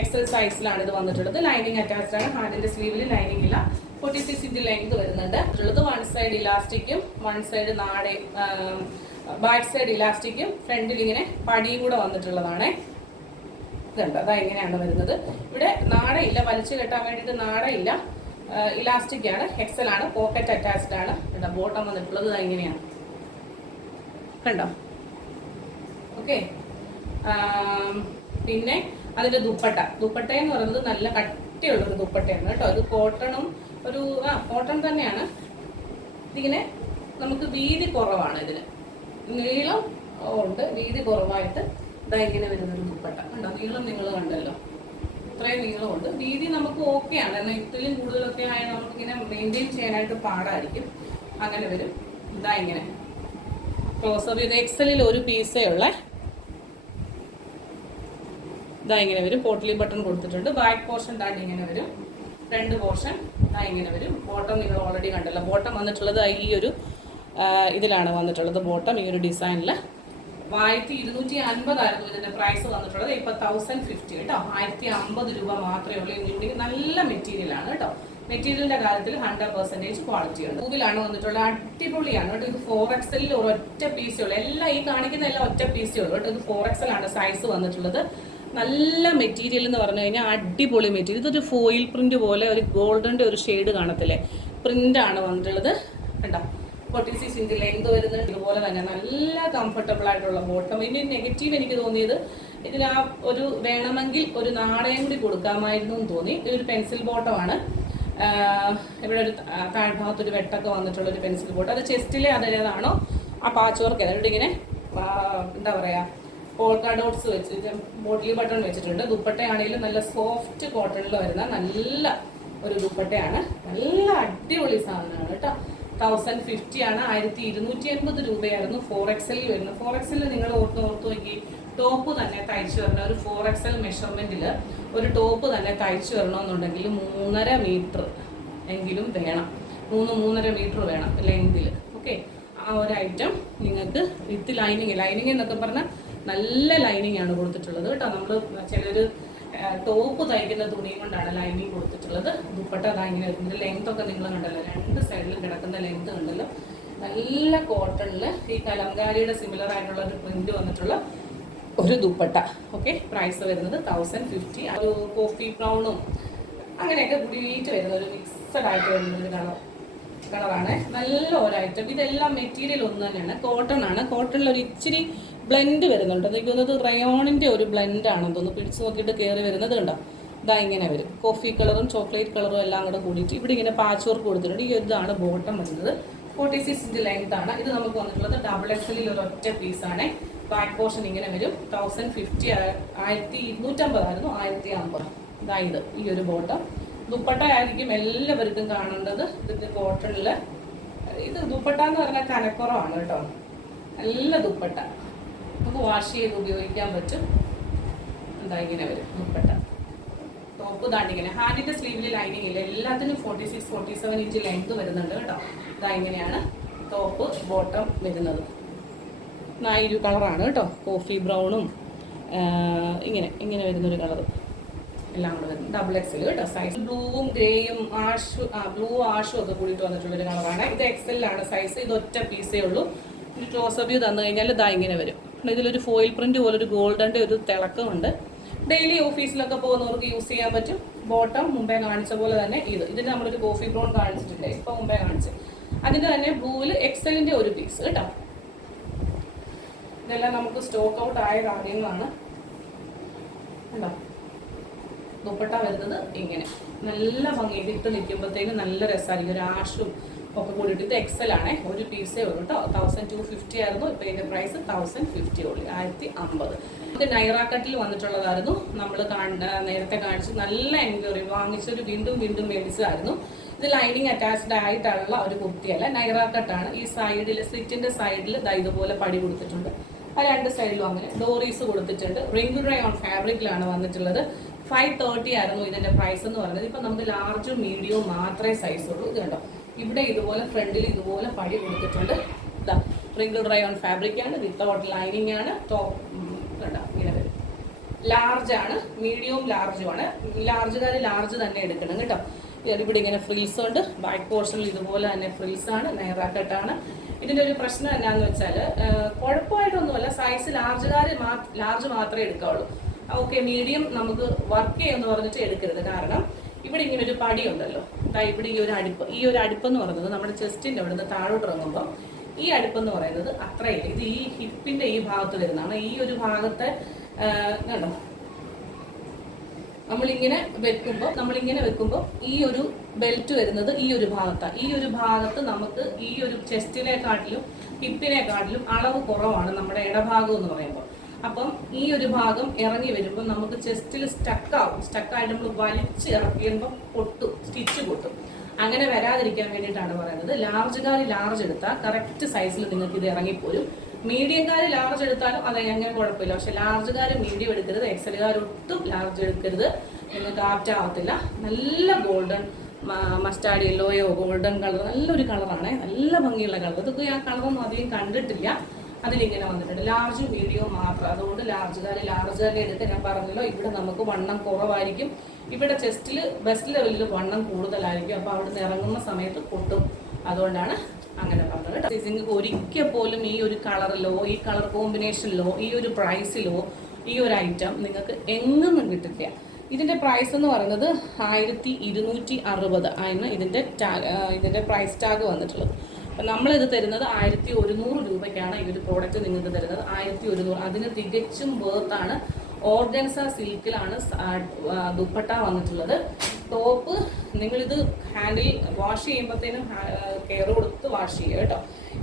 എക്സൽ സൈസിലാണ് ഇത് വന്നിട്ടുള്ളത്. ലൈനിങ് അറ്റാച്ച്ഡ് ആണ്. ഹാൻഡിന്റെ സ്ലീവിൽ ലൈനിങ് ഇല്ല. 46 ഇഞ്ച് ലെങ്ത് വരുന്നുണ്ട്. വൺ സൈഡ് ഇലാസ്റ്റിക്കും വൺ സൈഡ് ബാക്ക് സൈഡ് ഇലാസ്റ്റിക്കും ഫ്രണ്ടിൽ ഇങ്ങനെ പടിയും കൂടെ വന്നിട്ടുള്ളതാണ്. ഇതുണ്ട്, അതാ ഇങ്ങനെയാണ് വരുന്നത്. ഇവിടെ നാടയില്ല, വലിച്ചു കെട്ടാൻ വേണ്ടിയിട്ട് നാടയില്ല. ഇലാസ്റ്റിക് ആണ്, എക്സൽ ആണ്, പോക്കറ്റ് അറ്റാച്ച്ഡ് ആണ്. കേട്ടോ, ബോട്ടം വന്നിട്ടുള്ളത് ഇങ്ങനെയാണ്, കണ്ടോ? ഓക്കെ. പിന്നെ അതിന്റെ ദുപ്പട്ട എന്ന് പറയുന്നത് നല്ല കട്ടിയുള്ളൊരു ദുപ്പട്ടയാണ് കേട്ടോ. ഇത് കോട്ടണും കോട്ടൺ തന്നെയാണ്. ഇതിങ്ങനെ നമുക്ക് വീതി കുറവാണ്, ഇതിന് നീളം ഉണ്ട്, വീതി കുറവായിട്ട് ഇതാ ഇങ്ങനെ വരുന്നൊരു ദുപ്പട്ട കണ്ടോ. നീളം നിങ്ങൾ കണ്ടല്ലോ, ഇത്രയും നീളമുണ്ട്. വീതി നമുക്ക് ഓക്കെയാണ്, എന്നാൽ ഇത്രയും കൂടുതലൊക്കെ ആയാൽ നമുക്കിങ്ങനെ മെയിൻറ്റെയിൻ ചെയ്യാനായിട്ട് പാടായിരിക്കും. അങ്ങനെ വരും. ഇതാ ഇങ്ങനെ ക്ലോസപ്പ് ചെയ്ത് എക്സലിൽ ഒരു പീസേ ഉള്ള ഇതാ ഇങ്ങനെ വരും. പോട്ട്ലി ബട്ടൺ കൊടുത്തിട്ടുണ്ട്. ബാക്ക് പോർഷൻ താണ്ടി ഇങ്ങനെ വരും. ഫ്രണ്ട് പോർഷൻ ഇതാ ഇങ്ങനെ വരും. ബോട്ടം നിങ്ങൾ ഓൾറെഡി കണ്ടല്ലോ. ബോട്ടം വന്നിട്ടുള്ളത് ഈ ഒരു ഇതിലാണ് വന്നിട്ടുള്ളത്. ബോട്ടം ഈ ഒരു ഡിസൈനിൽ 1250 ആയിരുന്നു ഇതിന്റെ പ്രൈസ് വന്നിട്ടുള്ളത്. ഇപ്പൊ 1050 കേട്ടോ. 1050 രൂപ മാത്രമേ ഉള്ളൂ. ഇൻക്ലൂഡിങ് നല്ല മെറ്റീരിയൽ ആണ് കേട്ടോ. മെറ്റീരിയലിന്റെ കാര്യത്തിൽ 100% ക്വാളിറ്റി ഉണ്ട്. ൂവിലാണ് വന്നിട്ടുള്ളത്. അടിപൊളിയാണ് കേട്ടോ. ഇത് 4XL ഒരൊറ്റ പീസേ ഉള്ളൂ. എല്ലാം ഈ കാണിക്കുന്ന എല്ലാം ഒറ്റ പീസേ ഉള്ളൂ കേട്ടോ. ഇത് 4XL ആണ് സൈസ് വന്നിട്ടുള്ളത്. നല്ല മെറ്റീരിയൽ എന്ന് പറഞ്ഞു കഴിഞ്ഞാൽ അടിപൊളി മെറ്റീരിയൽ. ഇതൊരു ഫോയിൽ പ്രിന്റ് പോലെ ഒരു ഗോൾഡന്റെ ഒരു ഷെയ്ഡ് കാണത്തില്ലേ, പ്രിന്റ് ആണ് വന്നിട്ടുള്ളത്. കണ്ടോ, 46 ഇഞ്ച് ലെങ്ത് വരുന്നുണ്ട്. ഇതുപോലെ തന്നെ നല്ല കംഫർട്ടബിൾ ആയിട്ടുള്ള ബോട്ടം. ഇതിന്റെ നെഗറ്റീവ് എനിക്ക് തോന്നിയത് ഇതിൽ ഒരു വേണമെങ്കിൽ ഒരു നാണയം കൂടി കൊടുക്കാമായിരുന്നു എന്ന് തോന്നി. ഇതൊരു പെൻസിൽ ബോട്ടമാണ്. ഇവിടെ ഒരു താഴ്ഭാഗത്തൊരു വെട്ടൊക്കെ വന്നിട്ടുള്ള ഒരു പെൻസിൽ ബോട്ടം. അത് ചെസ്റ്റിലെ അതേതാണോ ആ പാച്ച് വർക്ക് അതിവിടെ ഇങ്ങനെ എന്താ പറയാ പോൾക്ക ഡോട്ട്സ് വെച്ചിട്ട് ബോട്ടിൽ ബട്ടൺ വെച്ചിട്ടുണ്ട്. ദുപ്പട്ടയാണെങ്കിലും നല്ല സോഫ്റ്റ് കോട്ടണിൽ വരുന്ന നല്ല ഒരു ദുപ്പട്ടയാണ്. നല്ല അടിപൊളി സാധനമാണ് കേട്ടോ. 1050 ആണ്. 1280 രൂപയായിരുന്നു 4XL വരുന്നത്. 4XL നിങ്ങൾ ഓർത്ത് നോക്കി ടോപ്പ് തന്നെ തയ്ച്ചു വരണം. ഒരു 4XL മെഷർമെന്റിൽ ഒരു ടോപ്പ് തന്നെ തയ്ച്ചു വരണമെന്നുണ്ടെങ്കിൽ 3.5 മീറ്റർ എങ്കിലും വേണം. 3.5 മീറ്റർ വേണം ലെങ്തിൽ. ഓക്കെ, ആ ഒരു ഐറ്റം നിങ്ങൾക്ക് വിത്ത് ലൈനിങ് എന്നൊക്കെ പറഞ്ഞാൽ നല്ല ലൈനിങ് ആണ് കൊടുത്തിട്ടുള്ളത് കേട്ടോ. നമ്മൾ ചിലർ ടോപ്പ് തയ്ക്കുന്ന തുണിയും കൊണ്ടാണ് ലൈനിങ് കൊടുത്തിട്ടുള്ളത്. ദുപ്പട്ട ഇങ്ങനെ വരുന്നത്. ലെങ്ത് ഒക്കെ നിങ്ങൾ കണ്ടല്ലോ, രണ്ട് സൈഡിലും കിടക്കുന്ന ലെങ്ത് കണ്ടല്ലോ. നല്ല കോട്ടണിൽ ഈ കലംകാരിയുടെ സിമിലർ ആയിട്ടുള്ള ഒരു പ്രിന്റ് വന്നിട്ടുള്ള ഒരു ദുപ്പട്ട. ഓക്കെ, പ്രൈസ് വരുന്നത് 1050. ഒരു കോഫി ബ്രൗണും അങ്ങനെയൊക്കെ കൂടിയിട്ട് വരുന്ന ഒരു മിക്സഡ് ആയിട്ട് വരുന്ന ഒരു കളറാണ്. നല്ല ഒരു ഐറ്റം. ഇതെല്ലാം മെറ്റീരിയൽ ഒന്ന് തന്നെയാണ്, കോട്ടൺ ആണ്. കോട്ടണിൽ ഒരു ഇച്ചിരി ബ്ലെൻഡ് വരുന്നുണ്ട്. എനിക്ക് തോന്നുന്നത് റയോണിന്റെ ഒരു ബ്ലെൻഡ് ആണെന്ന് തോന്നുന്നു. പിടിച്ച് നോക്കിയിട്ട് കയറി വരുന്നത് കണ്ടോ. ഇതാ ഇങ്ങനെ വരും. കോഫി കളറും ചോക്ലേറ്റ് കളറും എല്ലാം കൂടെ കൂടിയിട്ട് ഇവിടെ ഇങ്ങനെ പാച്ച് വർക്ക് കൊടുത്തിട്ടുണ്ട്. ഈ ഇതാണ് ബോട്ടം വരുന്നത്. 46 ഇഞ്ച് ലെങ്ത് ആണ്. ഇത് നമുക്ക് വന്നിട്ടുള്ളത് XXL ഒരു ഒറ്റ പീസാണ്. ബാക്ക് പോർഷൻ ഇങ്ങനെ വരും. 1050 1250 ആയിരുന്നു. 1050. ഇതായത് ഈ ഒരു ബോട്ടം. ദുപ്പട്ട ആയിരിക്കും എല്ലാവർക്കും കാണേണ്ടത്. ഇതിന്റെ കോട്ടണില് ഇത് ദുപ്പട്ട എന്ന് പറഞ്ഞാൽ കനക്കുറവാണ് കേട്ടോ. നല്ല ദുപ്പട്ട നമുക്ക് വാഷ് ചെയ്ത് ഉപയോഗിക്കാൻ പറ്റും. എന്താ ഇങ്ങനെ വരും ദുപ്പട്ട. ടോപ്പ് താണ്ടിങ്ങനെ. ഹാൻഡിന്റെ സ്ലീവില് ലൈനിങ് ഇല്ല. എല്ലാത്തിനും 46-47 ഇഞ്ച് ലെങ്ത് വരുന്നുണ്ട് കേട്ടോ. ഇതാ ഇങ്ങനെയാണ് ടോപ്പ് ബോട്ടം വരുന്നത്. ഒരു കളറാണ് കേട്ടോ. കോഫി ബ്രൗണും ഇങ്ങനെ വരുന്നൊരു കളർ എല്ലാം കൂടെ വരുന്നത്. XXL കേട്ടോ. സൈസ് ബ്ലൂവും ഗ്രേയും ബ്ലൂ ആഷും ഒക്കെ കൂടിയിട്ട് വന്നിട്ടുള്ളൊരു കളറാണ്. ഇത് XL ആണ് സൈസ്. ഇത് ഒറ്റ പീസേ ഉള്ളൂ. ഒരു ക്ലോസപ്പ് വ്യൂ തന്നു കഴിഞ്ഞാൽ ഇതാ ഇങ്ങനെ വരും. ഇതിലൊരു ഫോയിൽ പ്രിന്റ് പോലെ ഒരു ഗോൾഡന്റെ ഒരു തിളക്കമുണ്ട്. ഡെയിലി ഓഫീസിലൊക്കെ പോകുന്നവർക്ക് യൂസ് ചെയ്യാൻ പറ്റും. ബോട്ടം മുമ്പേ കാണിച്ച പോലെ തന്നെ ഇതിന് നമ്മളൊരു കോഫി ബ്രൗൺ കാണിച്ചിട്ടുണ്ട്, ഇപ്പൊ മുമ്പേ കാണിച്ചു. അതിന്റെ തന്നെ ബ്ലൂവിൽ XL-ന്റെ ഒരു പീസ് കേട്ടോ. ഇതെല്ലാം നമുക്ക് സ്റ്റോക്ക് ഔട്ട് ആയ കാര്യങ്ങളാണ് കേട്ടോ. ദുപ്പട്ട വരുന്നത് ഇങ്ങനെ നല്ല ഭംഗി. ഇട്ട് നിൽക്കുമ്പോഴത്തേക്ക് നല്ല രസമായിരിക്കും. ഒരു ആഷും ഒക്കെ കൂടിയിട്ട്. ഇത് XL ആണ്. ഒരു പീസേ ഉള്ളൂ കേട്ടോ. 1250 ആയിരുന്നു. ഇപ്പൊ ഇതിന്റെ പ്രൈസ് 1050 ഉള്ളൂ. 1050. ഇത് നൈറ കട്ടിൽ വന്നിട്ടുള്ളതായിരുന്നു. നമ്മൾ നേരത്തെ കാണിച്ചു. നല്ല എൻക്വയറി വാങ്ങിച്ചൊരു വീണ്ടും മേടിച്ചതായിരുന്നു. ഇത് ലൈനിങ് അറ്റാച്ച്ഡ് ആയിട്ടുള്ള ഒരു കുർത്തിയല്ല, നൈറ കട്ടാണ്. ഈ സൈഡിൽ സ്ലിറ്റിന്റെ സൈഡിൽ ഇതുപോലെ പടി കൊടുത്തിട്ടുണ്ട്. ആ രണ്ട് സൈഡിലും അങ്ങനെ ഡോറീസ് കൊടുത്തിട്ടുണ്ട്. റിംഗ് ഡ്രൈ ഓൺ ഫാബ്രിക്കിലാണ് വന്നിട്ടുള്ളത്. 530 ആയിരുന്നു ഇതിന്റെ പ്രൈസ് എന്ന് പറയുന്നത്. ഇപ്പൊ നമുക്ക് ലാർജും മീഡിയവും മാത്രമേ സൈസ് ഉള്ളൂ. ഇത് കണ്ടോ, ഇവിടെ ഇതുപോലെ ഫ്രണ്ടിൽ ഇതുപോലെ പടി കൊടുത്തിട്ടുണ്ട്. ഇതാ റിംഗ് ഡ്രൈ ഓൺ ഫാബ്രിക് ആണ്, വിത്തൗട്ട് ലൈനിങ് ആണ്. ടോപ്പ് കണ്ടോ ഇങ്ങനെ വരും. ലാർജ് ആണ്, മീഡിയവും ലാർജും ആണ്. ലാർജുകാർ ലാർജ് തന്നെ എടുക്കണം കേട്ടോ. ഇവിടെ ഇങ്ങനെ ഫ്രിൽസ് ഉണ്ട്. ബാക്ക് പോർഷനിൽ ഇതുപോലെ തന്നെ ഫ്രിൽസ് ആണ്, നൈറ കട്ടാണ്. ഇതിന്റെ ഒരു പ്രശ്നം എന്നാന്ന് വെച്ചാൽ കുഴപ്പമായിട്ടൊന്നുമല്ല, സൈസ് ലാർജ് മാത്രമേ എടുക്കാവുള്ളൂ. ഓക്കെ, മീഡിയം നമുക്ക് വർക്ക് ചെയ്യുമെന്ന് പറഞ്ഞിട്ട് എടുക്കരുത്. കാരണം ഇവിടെ ഇങ്ങനെ ഒരു പടി ഉണ്ടല്ലോ, ഇവിടെ ഈ ഒരു അടുപ്പെന്ന് പറയുന്നത് നമ്മുടെ ചെസ്റ്റിന്റെ അവിടെ നിന്ന് താഴോട്ട് ഇറങ്ങുമ്പോൾ ഈ അടുപ്പെന്ന് പറയുന്നത് അത്രയില്ല. ഇത് ഈ ഹിപ്പിന്റെ ഈ ഭാഗത്ത് വരുന്നതാണ്. ഈ ഒരു ഭാഗത്തെ കണ്ടോ, നമ്മളിങ്ങനെ വെക്കുമ്പോൾ ഈ ഒരു ബെൽറ്റ് വരുന്നത് ഈ ഒരു ഭാഗത്താണ്. ഈ ഒരു ഭാഗത്ത് നമുക്ക് ഈ ഒരു ചെസ്റ്റിനെക്കാട്ടിലും ഹിപ്പിനെക്കാട്ടിലും അളവ് കുറവാണ് നമ്മുടെ ഇടഭാഗം എന്ന് പറയുമ്പോൾ. അപ്പം ഈ ഒരു ഭാഗം ഇറങ്ങി വരുമ്പോൾ നമുക്ക് ചെസ്റ്റിൽ സ്റ്റക്കായിട്ട് നമ്മൾ വലിച്ച് ഇറക്കിയുമ്പോൾ സ്റ്റിച്ച് പൊട്ടും. അങ്ങനെ വരാതിരിക്കാൻ വേണ്ടിയിട്ടാണ് പറയുന്നത്. ലാർജുകാർ ലാർജ് എടുത്താൽ കറക്റ്റ് സൈസിൽ നിങ്ങൾക്ക് ഇത് ഇറങ്ങിപ്പോരും. മീഡിയംകാർ ലാർജ് എടുത്താലും അത് അങ്ങനെ കുഴപ്പമില്ല. പക്ഷെ ലാർജുകാർ മീഡിയം എടുക്കരുത്, എക്സലുകാർ ഒട്ടും ലാർജ് എടുക്കരുത്, നിങ്ങൾക്ക് ആപ്റ്റ് ആവത്തില്ല. നല്ല ഗോൾഡൻ മസ്റ്റാർഡ് യെല്ലോയോ ഗോൾഡൻ കളർ, നല്ലൊരു കളറാണ്, നല്ല ഭംഗിയുള്ള കളർ. ഇതൊക്കെ ആ കളറൊന്നും അധികം കണ്ടിട്ടില്ല. അതിലിങ്ങനെ വന്നിട്ടുണ്ട്. ലാർജും മീഡിയവും മാത്രം. അതുകൊണ്ട് ലാർജ് തന്നെ എടുത്ത് ഞാൻ പറഞ്ഞല്ലോ, ഇവിടെ നമുക്ക് വണ്ണം കുറവായിരിക്കും. ഇവിടെ ചെസ്റ്റിൽ ബെസ്റ്റ് ലെവലിൽ വണ്ണം കൂടുതലായിരിക്കും. അപ്പോൾ അവിടെ നിന്ന് ഇറങ്ങുന്ന സമയത്ത് പൊട്ടും. അതുകൊണ്ടാണ് അങ്ങനെ പറഞ്ഞത് കേട്ടോ. നിങ്ങൾക്ക് ഒരിക്കൽ പോലും ഈ ഒരു കളറിലോ ഈ കളർ കോമ്പിനേഷനിലോ ഈ ഒരു പ്രൈസിലോ ഈ ഒരു ഐറ്റം നിങ്ങൾക്ക് എങ്ങും കിട്ടില്ല. ഇതിന്റെ പ്രൈസ് എന്ന് പറയുന്നത് 1260 ആണ് ഇതിന്റെ പ്രൈസ് ടാഗ് വന്നിട്ടുള്ളത്. അപ്പം നമ്മളിത് തരുന്നത് 1100 രൂപയ്ക്കാണ് ഈ ഒരു പ്രോഡക്റ്റ് നിങ്ങൾക്ക് തരുന്നത്. 1100. അതിന് തികച്ചും വേർത്താണ്. ഓർഗൻസ സിൽക്കിലാണ് ദുപ്പട്ട വന്നിട്ടുള്ളത്. ടോപ്പ് നിങ്ങളിത് ഹാൻഡിൽ വാഷ് ചെയ്യുമ്പോഴത്തേനും കെയർ കൊടുത്ത് വാഷ് ചെയ്യുക കേട്ടോ.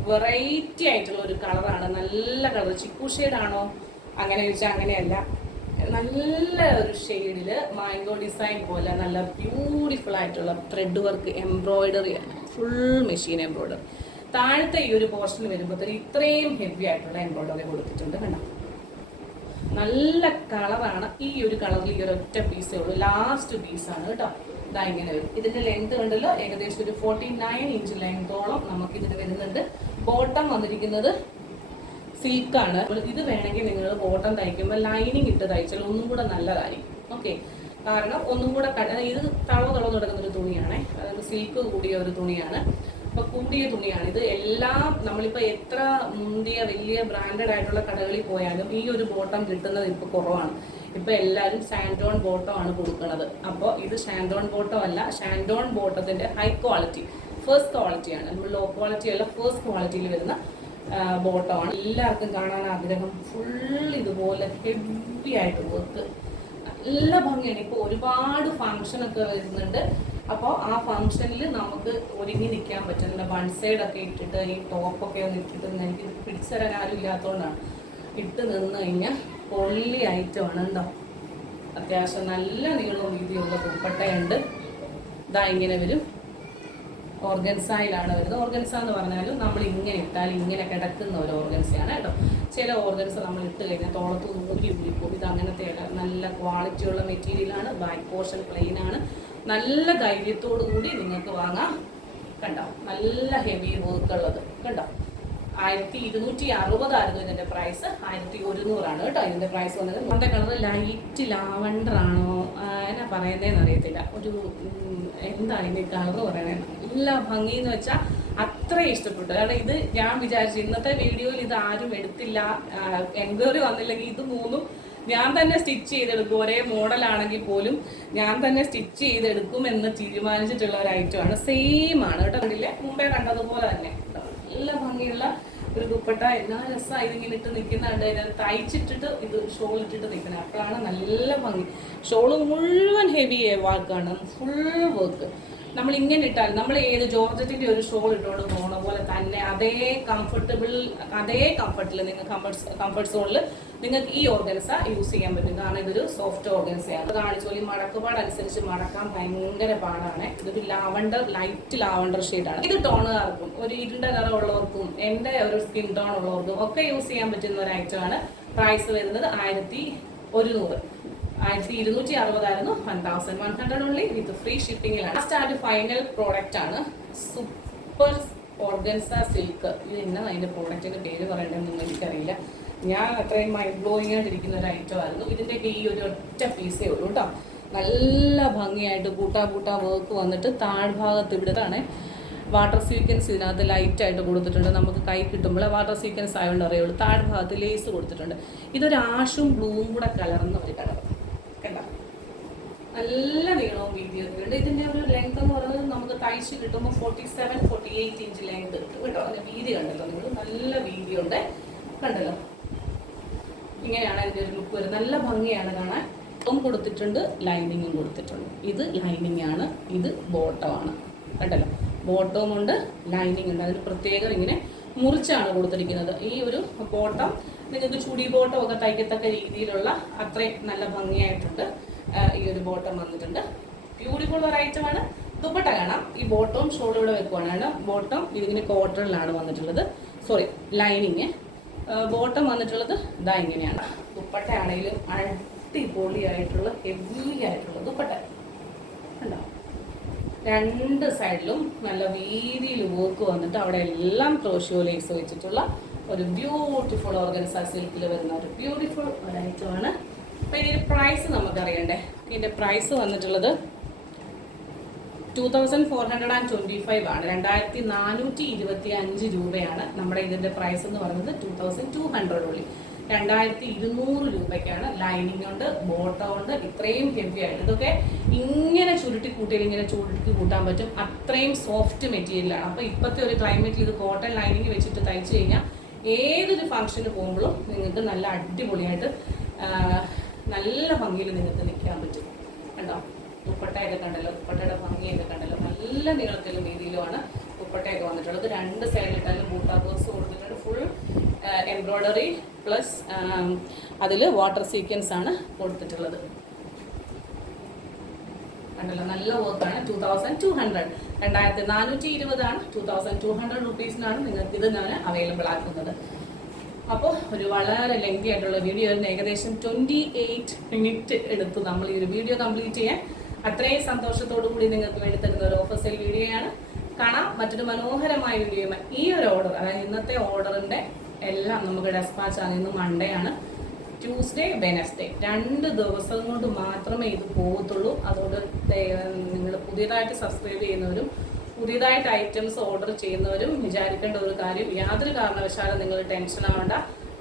വെറൈറ്റി ആയിട്ടുള്ള ഒരു കളറാണ്, നല്ല കളർ. ചിക്കു ഷെയ്ഡാണോ അങ്ങനെ ചോദിച്ചാൽ അങ്ങനെയല്ല, നല്ല ഒരു ഷെയ്ഡിൽ മാംഗോ ഡിസൈൻ പോലെ നല്ല ബ്യൂട്ടിഫുൾ ആയിട്ടുള്ള thread work embroidery, full machine embroidery. താഴത്തെ ഈ ഒരു പോർഷനിൽ വരുമ്പോഴത്തേന് ഇത്രയും ഹെവി ആയിട്ടുള്ള എംബ്രോയിഡറി കൊടുത്തിട്ടുണ്ട്. കണ്ടോ, നല്ല കളറാണ്. ഈ ഒരു കളറിൽ ഈ ഒരു ഒറ്റ പീസേ ഉള്ളൂ, ലാസ്റ്റ് പീസാണ് കേട്ടോ. ഇതാ ഇങ്ങനെ വരും. ഇതിന്റെ ലെങ്ത് കണ്ടല്ലോ, ഏകദേശം ഒരു 49 ഇഞ്ച് ലെങ്തോളം നമുക്ക് ഇതിന് വരുന്നുണ്ട്. ബോട്ടം വന്നിരിക്കുന്നത് സിൽക്കാണ്. ഇത് വേണമെങ്കിൽ നിങ്ങൾ ബോട്ടം തയ്ക്കുമ്പോൾ ലൈനിങ് ഇട്ട് തയ്ച്ചാൽ ഒന്നും കൂടെ നല്ലതായിരിക്കും. ഓക്കെ, കാരണം ഒന്നും കൂടെ ഇത് തളവ് നടക്കുന്ന ഒരു തുണിയാണ്, അതായത് സിൽക്ക് കൂടിയ ഒരു തുണിയാണ്. അപ്പൊ കൂടിയ തുണിയാണ് ഇത്. എല്ലാം നമ്മളിപ്പോൾ എത്ര മുന്തിയ വലിയ ബ്രാൻഡഡ് ആയിട്ടുള്ള കടകളിൽ പോയാലും ഈ ഒരു ബോട്ടം കിട്ടുന്നത് ഇപ്പോൾ കുറവാണ്. ഇപ്പൊ എല്ലാവരും സാൻഡോൺ ബോട്ടം ആണ് കൊടുക്കുന്നത്. അപ്പോൾ ഇത് സാൻഡോൺ ബോട്ടം അല്ല, സാൻഡോൺ ബോട്ടത്തിന്റെ ഹൈ ക്വാളിറ്റി, ഫസ്റ്റ് ക്വാളിറ്റിയാണ്. നമ്മൾ ലോ ക്വാളിറ്റി അല്ല, ഫസ്റ്റ് ക്വാളിറ്റിയിൽ വരുന്ന ബോട്ടമാണ്. എല്ലാവർക്കും കാണാൻ ആഗ്രഹം. ഫുൾ ഇതുപോലെ ഹെവി ആയിട്ട് വർക്ക്, നല്ല ഭംഗിയാണ്. ഇപ്പോൾ ഒരുപാട് ഫങ്ഷനൊക്കെ വരുന്നുണ്ട്. അപ്പോൾ ആ ഫങ്ഷനിൽ നമുക്ക് ഒരുങ്ങി നിൽക്കാൻ പറ്റുന്നില്ല. വൺ സൈഡൊക്കെ ഇട്ടിട്ട് ഈ ടോപ്പൊക്കെ ഒന്ന് ഇട്ടിട്ട് എനിക്ക് പിടിച്ചു തരാൻ ആരും ഇല്ലാത്തതുകൊണ്ടാണ് ഇട്ട് നിന്ന് കഴിഞ്ഞാൽ പൊള്ളി ഐറ്റമാണ്. എന്താ അത്യാവശ്യം നല്ല നീളവും വീതിയുള്ള ദുപ്പട്ടയുണ്ട്. ഇതാ ഇങ്ങനെ വരും. ഓർഗൻസയിലാണ് വരുന്നത്. ഓർഗൻസ എന്ന് പറഞ്ഞാലും നമ്മൾ ഇങ്ങനെ ഇട്ടാൽ ഇങ്ങനെ കിടക്കുന്ന ഒരു ഓർഗൻസയാണ് കേട്ടോ. ചില ഓർഗൻസ നമ്മൾ ഇട്ട് കഴിഞ്ഞാൽ തോളത്ത് ഊരിപ്പോകും. ഇത് അങ്ങനത്തെ നല്ല ക്വാളിറ്റിയുള്ള മെറ്റീരിയലാണ്. ബാക്ക് പോർഷൻ പ്ലെയിൻ ആണ്. നല്ല ധൈര്യത്തോടു കൂടി നിങ്ങൾക്ക് വാങ്ങാം. കണ്ടോ, നല്ല ഹെവി വർക്ക് ഉള്ളത് കണ്ടോ. 1260 ആയിരുന്നു ഇതിന്റെ പ്രൈസ്. 1100 കേട്ടോ ഇതിന്റെ പ്രൈസ് വന്നത്. നമ്മുടെ കളർ ലൈറ്റ് ലാവണ്ടർ ആണോ എന്നാ പറയുന്നതെന്ന് അറിയത്തില്ല. ഒരു എന്താണ് ഇതിന്റെ കളർ പറയണേ, നല്ല ഭംഗി എന്ന് വെച്ചാൽ അത്ര ഇഷ്ടപ്പെട്ടു. കാരണം ഇത് ഞാൻ വിചാരിച്ചു ഇന്നത്തെ വീഡിയോയിൽ ഇത് ആരും എടുത്തില്ല, എൻക്വയറി വന്നില്ലെങ്കിൽ ഇത് മൂന്നും ഞാൻ തന്നെ സ്റ്റിച്ച് ചെയ്തെടുക്കും. ഒരേ മോഡലാണെങ്കിൽ പോലും ഞാൻ തന്നെ സ്റ്റിച്ച് ചെയ്തെടുക്കും എന്ന് തീരുമാനിച്ചിട്ടുള്ള ഒരു ഐറ്റമാണ്. സെയിം ആണ് കേട്ടോ. കണ്ടില്ലേ, മുമ്പേ കണ്ടതുപോലെ തന്നെ നല്ല ഭംഗിയുള്ള ഒരു ദുപ്പട്ട. എല്ലാ രസമാണ് ഇതിങ്ങനെ ഇട്ട് നിൽക്കുന്നുണ്ട്. അതിനകത്ത് തയ്ച്ചിട്ടിട്ട് ഇത് ഷോൾ ഇട്ടിട്ട് നിൽക്കുന്നത്, അപ്പോഴാണ് നല്ല ഭംഗി. ഷോള് മുഴുവൻ ഹെവി വർക്കാണ്, ഫുൾ വർക്ക്. നമ്മൾ ഇങ്ങനെ ഇട്ടാൽ നമ്മൾ ഏത് ജോർജറ്റിന്റെ ഒരു ഷോൾ ഇട്ടുകൊണ്ട് പോണ പോലെ തന്നെ അതേ കംഫർട്ടിൽ നിങ്ങൾക്ക് കംഫർട്ട് സോണിൽ നിങ്ങൾക്ക് ഈ ഓർഗൻസ യൂസ് ചെയ്യാൻ പറ്റും. കാരണം ഇതൊരു സോഫ്റ്റ് ഓർഗൻസയാണ്. കാണിച്ചോളി മടക്കുപാട് അനുസരിച്ച് മടക്കാൻ ഭയങ്കര പാടാണ്. ഇതൊരു ലൈറ്റ് ലാവണ്ടർ ഷെയ്ഡാണ്. ഇത് ടോണുകാർക്കും ഒരു ഇരുണ്ട നിറമുള്ളവർക്കും എൻ്റെ ഒരു സ്കിൻ ടോൺ ഉള്ളവർക്കും ഒക്കെ യൂസ് ചെയ്യാൻ പറ്റുന്ന ഒരു ഐറ്റമാണ്. പ്രൈസ് വരുന്നത് 1100. 1260 1100 ഓൺലി വിത്ത് ഫ്രീ ഷിപ്പിംഗിലാണ്. ലാസ്റ്റ് ആൻഡ് ഫൈനൽ പ്രോഡക്റ്റ് ആണ് സൂപ്പർ ഓർഗൻസ സിൽക്ക്. ഇത് എന്നാ അതിന്റെ പ്രോഡക്റ്റിന്റെ പേര് പറയണ്ടെന്നൊന്നും എനിക്കറിയില്ല. ഞാൻ അത്രയും മൈൻഡ് ബ്ലോയിങ് ആയിട്ടിരിക്കുന്ന ഒരു ഐറ്റം ആയിരുന്നു. ഇതിൻ്റെയൊക്കെ ഈ ഒരു ഒറ്റ പീസേ ഉള്ളൂ കേട്ടോ. നല്ല ഭംഗിയായിട്ട് കൂട്ടാ വർക്ക് വന്നിട്ട് താഴ്ഭാഗത്ത് ഇവിടുത്താണ് വാട്ടർ സീക്വൻസ് ഇതിനകത്ത് ലൈറ്റായിട്ട് കൊടുത്തിട്ടുണ്ട്. നമുക്ക് കൈ കിട്ടുമ്പോൾ വാട്ടർ സീക്വൻസ് ആയതുകൊണ്ട് അറിയുള്ളൂ. താഴ്ഭാഗത്ത് ലേസ് കൊടുത്തിട്ടുണ്ട്. ഇതൊരു ആഷും ബ്ലൂവും കൂടെ കലർന്ന ഒരു കളർ കണ്ട. നല്ല നീളവും വീതിയൊക്കെ ഉണ്ട്. ഇതിൻ്റെ ഒരു ലെങ്ത് എന്ന് പറയുന്നത് നമുക്ക് തയ്ച്ച് കിട്ടുമ്പോൾ 47-48 ഇഞ്ച് ലെങ്ത് കിട്ടും കേട്ടോ. അതിൻ്റെ വീതി കണ്ടല്ലോ നിങ്ങൾ, നല്ല വീതിയുണ്ട് കണ്ടല്ലോ. ഇങ്ങനെയാണ് ഇതിൻ്റെ ഒരു ലുക്ക് വരുന്നത്. നല്ല ഭംഗിയാണ് കാണാൻ. കൊടുത്തിട്ടുണ്ട്, ലൈനിങ്ങും കൊടുത്തിട്ടുണ്ട്. ഇത് ലൈനിങ് ആണ്, ഇത് ബോട്ടമാണ് കണ്ടല്ലോ. ബോട്ടവും ഉണ്ട്, ലൈനിങ് ഉണ്ട്. അതിന് പ്രത്യേകം ഇങ്ങനെ മുറിച്ചാണ് കൊടുത്തിരിക്കുന്നത്. ഈ ഒരു ബോട്ടം നിങ്ങൾക്ക് ചുടി ബോട്ടം ഒക്കെ തയ്ക്കത്തക്ക രീതിയിലുള്ള അത്രയും നല്ല ഭംഗിയായിട്ടുണ്ട്. ഈ ഒരു ബോട്ടം വന്നിട്ടുണ്ട്. ബ്യൂട്ടിഫുൾ ഒരു ഐറ്റമാണ്. ദുപ്പട്ട കാണാം. ഈ ബോട്ടവും ഷോളും ഇവിടെ വെക്കുവാണ്. ബോട്ടം ഇതിങ്ങനെ കോട്ടണിലാണ് വന്നിട്ടുള്ളത്. Sorry, lining. ബോട്ടം വന്നിട്ടുള്ളത് ഇതാ ഇങ്ങനെയാണ്. ദുപ്പട്ട ആണെങ്കിലും അടിപൊളിയായിട്ടുള്ള ഹെവി ആയിട്ടുള്ള ദുപ്പട്ട ഉണ്ടോ. രണ്ട് സൈഡിലും നല്ല വീതിയിൽ വർക്ക് വന്നിട്ട് അവിടെ എല്ലാം ക്രോഷ്യോ ലേസ് വെച്ചിട്ടുള്ള ഒരു ബ്യൂട്ടിഫുൾ ഓർഗൻസ സിൽക്കിൽ വരുന്ന ഒരു ബ്യൂട്ടിഫുൾ ഒരു ഐറ്റമാണ്. അപ്പോൾ ഇതിൻ്റെ പ്രൈസ് നമുക്കറിയണ്ടേ. ഇതിൻ്റെ പ്രൈസ് വന്നിട്ടുള്ളത് 2425 ആണ്. 2425 രൂപയാണ്. നമ്മുടെ ഇതിൻ്റെ പ്രൈസ് എന്ന് പറയുന്നത് 2200 ഉള്ളി. 2200 രൂപയ്ക്കാണ്. ലൈനിങ് ഉണ്ട്, ബോട്ടം ഉണ്ട്. ഇത്രയും ഹെവി ആയിട്ട് ഇതൊക്കെ ഇങ്ങനെ ചുരുട്ടി കൂട്ടാൻ പറ്റും. അത്രയും സോഫ്റ്റ് മെറ്റീരിയലാണ്. അപ്പോൾ ഇപ്പോഴത്തെ ഒരു ക്ലൈമറ്റിൽ ഇത് കോട്ടൺ ലൈനിങ് വെച്ചിട്ട് തയ്ച്ചു കഴിഞ്ഞാൽ ഏതൊരു ഫംഗ്ഷന് പോകുമ്പോഴും നിങ്ങൾക്ക് നല്ല അടിപൊളിയായിട്ട് നല്ല ഭംഗിയിൽ നിങ്ങൾക്ക് നിൽക്കാൻ പറ്റും കണ്ടോ. ദുപ്പട്ടയൊക്കെ കണ്ടല്ലോ, ദുപ്പട്ടയുടെ ഭംഗിയൊക്കെ കണ്ടല്ലോ. നല്ല നീളത്തിലും വീതിയിലുമാണ് ദുപ്പട്ടയൊക്കെ വന്നിട്ടുള്ളത്. രണ്ട് സൈഡിലിട്ടാലും ബൂട്ടാ ബോക്സ് കൊടുത്തിട്ടുണ്ട്. ഫുൾ എംബ്രോയ്ഡറി പ്ലസ് അതിൽ വാട്ടർ സീക്വൻസ് ആണ് കൊടുത്തിട്ടുള്ളത് കണ്ടല്ലോ. നല്ല വർക്കാണ്. 2200 2420 ആണ്. 2200 റുപ്പീസിനാണ് നിങ്ങൾക്ക് ഇത് ഞാൻ അവൈലബിൾ ആക്കുന്നത്. അപ്പോൾ ഒരു വളരെ ലെങ്തി ആയിട്ടുള്ള വീഡിയോ ആയിരുന്നു. ഏകദേശം 28 മിനിറ്റ് എടുത്തു നമ്മൾ ഈ ഒരു വീഡിയോ കംപ്ലീറ്റ് ചെയ്യാൻ. അത്രയും സന്തോഷത്തോടു കൂടി നിങ്ങൾക്ക് വേണ്ടി തരുന്ന ഒരു ഓഫർ സെയിൽ വീഡിയോയാണ്. കാണാം മറ്റൊരു മനോഹരമായ വീഡിയോയുമായി. ഈ ഒരു ഓർഡർ, അതായത് ഇന്നത്തെ ഓർഡറിൻ്റെ എല്ലാം നമുക്ക് ഡെസ്പാച്ച് ആണ്. ഇന്ന് മൺഡേ ആണ്, ട്യൂസ്ഡേ, വെനസ്ഡേ 2 ദിവസം കൊണ്ട് മാത്രമേ ഇത് പോകത്തുള്ളൂ. അതുകൊണ്ട് നിങ്ങൾ പുതിയതായിട്ട് സബ്സ്ക്രൈബ് ചെയ്യുന്നവരും പുതിയതായിട്ട് ഐറ്റംസ് ഓർഡർ ചെയ്യുന്നവരും വിചാരിക്കേണ്ട ഒരു കാര്യം, യാതൊരു കാരണവശാലും നിങ്ങൾ ടെൻഷൻ ആവേണ്ട.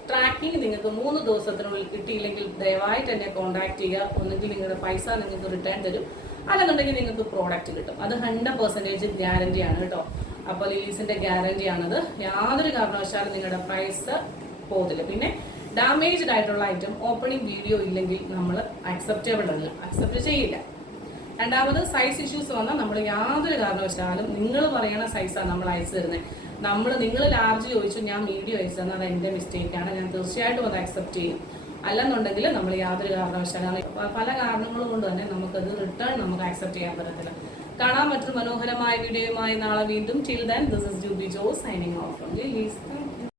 ട്രാക്കിംഗ് നിങ്ങൾക്ക് 3 ദിവസത്തിനുള്ളിൽ കിട്ടിയില്ലെങ്കിൽ ദയവായിട്ട് എന്നെ കോൺടാക്ട് ചെയ്യുക. ഒന്നുകിൽ നിങ്ങളുടെ പൈസ നിങ്ങൾക്ക് റിട്ടേൺ തരും, അല്ലെന്നുണ്ടെങ്കിൽ നിങ്ങൾക്ക് പ്രോഡക്റ്റ് കിട്ടും. അത് 100% ഗ്യാരണ്ടിയാണ് കേട്ടോ. അപ്പോൾ ലിലീസിൻ്റെ ഗ്യാരണ്ടിയാണത്. യാതൊരു കാരണവശാലും നിങ്ങളുടെ പ്രൈസ് പോകത്തില്ല. പിന്നെ ഡാമേജ്ഡ് ആയിട്ടുള്ള ഐറ്റം ഓപ്പണിംഗ് വീഡിയോ ഇല്ലെങ്കിൽ നമ്മൾ അക്സെപ്റ്റബിൾ അല്ല, അക്സെപ്റ്റ് ചെയ്യില്ല. രണ്ടാമത് സൈസ് ഇഷ്യൂസ് വന്നാൽ നമ്മൾ യാതൊരു കാരണവശാലും നിങ്ങൾ പറയണ സൈസാണ് നമ്മൾ അയച്ചു തരുന്നത്. നിങ്ങൾ ലാർജ് ചോദിച്ചു, ഞാൻ മീഡിയം അയച്ചു തന്നാൽ അത് എൻ്റെ മിസ്റ്റേക്കാണ്. ഞാൻ തീർച്ചയായിട്ടും അത് അക്സെപ്റ്റ് ചെയ്യും. അല്ലെന്നുണ്ടെങ്കിൽ നമ്മൾ യാതൊരു കാരണവശാലും പല കാരണങ്ങൾ കൊണ്ട് തന്നെ നമുക്കത് റിട്ടേൺ നമുക്ക് അക്സെപ്റ്റ് ചെയ്യാൻ പറ്റത്തില്ല. കാണാൻ മറ്റൊരു മനോഹരമായ വീഡിയോയുമായി നാളെ വീണ്ടും. Till then, this is Jubi Jose signing off from ലിലീസ്.